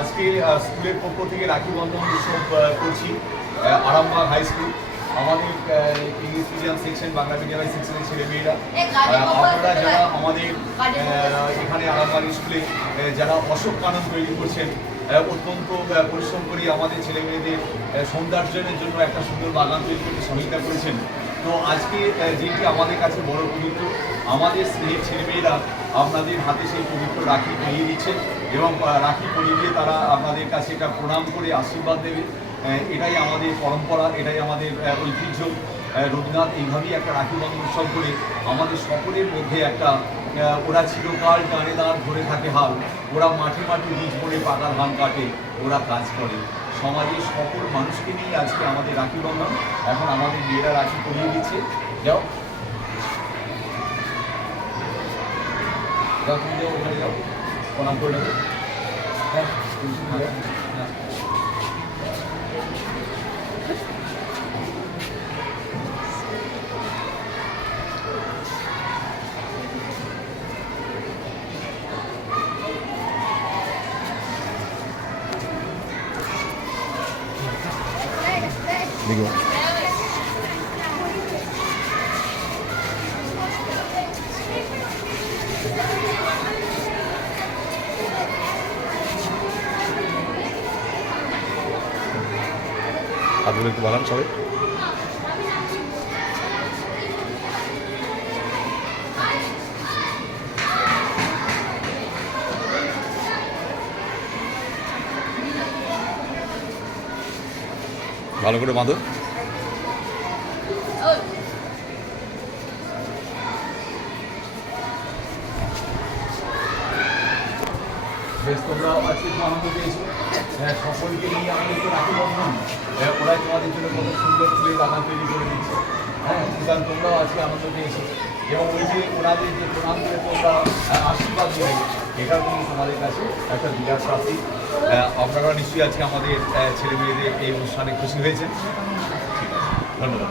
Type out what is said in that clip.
আজকে স্কুলের পক্ষ থেকে রাখি বন্ধন উৎসব করছি আরামবাগ হাই স্কুল। আমাদের English medium section, Bangla medium সেকশনের ছেলেমেয়েরা, আপনারা যারা আমাদের এখানে আরামবাগ স্কুলে যারা অশোক কানন তৈরি করছেন, অত্যন্ত পরিশ্রম করে আমাদের ছেলেমেয়েদের সৌন্দর্যের জন্য একটা সুন্দর বাগান তৈরি করতে সহায়তা করেছেন। তো আজকে যেটি আমাদের কাছে বড় পবিত্র, আমাদের স্নেহের ছেলেমেয়েরা আপনাদের হাতে সেই পবিত্র রাখি পরিয়ে দিচ্ছেন এবং রাখি পরিয়ে দিয়ে তারা আপনাদের কাছে একটা প্রণাম করে আশীর্বাদ দেবে। এটাই আমাদের পরম্পরা, এটাই আমাদের ঐতিহ্য। রবীন্দ্রনাথ এইভাবেই একটা রাখি বন্ধন উৎসব করে আমাদের সকলের মধ্যে একটা ওরা চিরকাল টানে দাঁড় ধরে থাকে হাল, ওরা মাঠে মাঠে বীজ বলে পাকা ধান কাটে, ওরা কাজ করে। সমাজের সকল মানুষকে নিয়ে আজকে আমাদের রাখি বন্ধন। এখন আমাদের মেয়েরা রাখি পরিয়ে দিচ্ছে। যাও যাও, তুমি যাও, ওখানে যাও, প্রণাম করে নেবে। হ্যাঁ, দেখো হাতগুলো একটু বানান সবাই। ভালো করে বাঁধো। বেশ, তোমরা আজকে খুব আনন্দ পেয়েছো। সকলকে নিয়ে আমাদের তো রাখি বন্ধন, ওরাই তোমাদের জন্য কত সুন্দর ফুলের বাগান তৈরি করে দিচ্ছে। হ্যাঁ, সুতরাং তোমরাও আজকে আনন্দ পেয়েছো এবং ওই যে ওনাদের যে প্রণাম করে তোমরা আশীর্বাদ দেবে, এটাও কিন্তু তোমাদের কাছে একটা বিরাট প্রাপ্তি। আপনারা নিশ্চয়ই আজকে আমাদের ছেলে মেয়েদের এই অনুষ্ঠানে খুশি হয়েছেন। ঠিক আছে, ধন্যবাদ।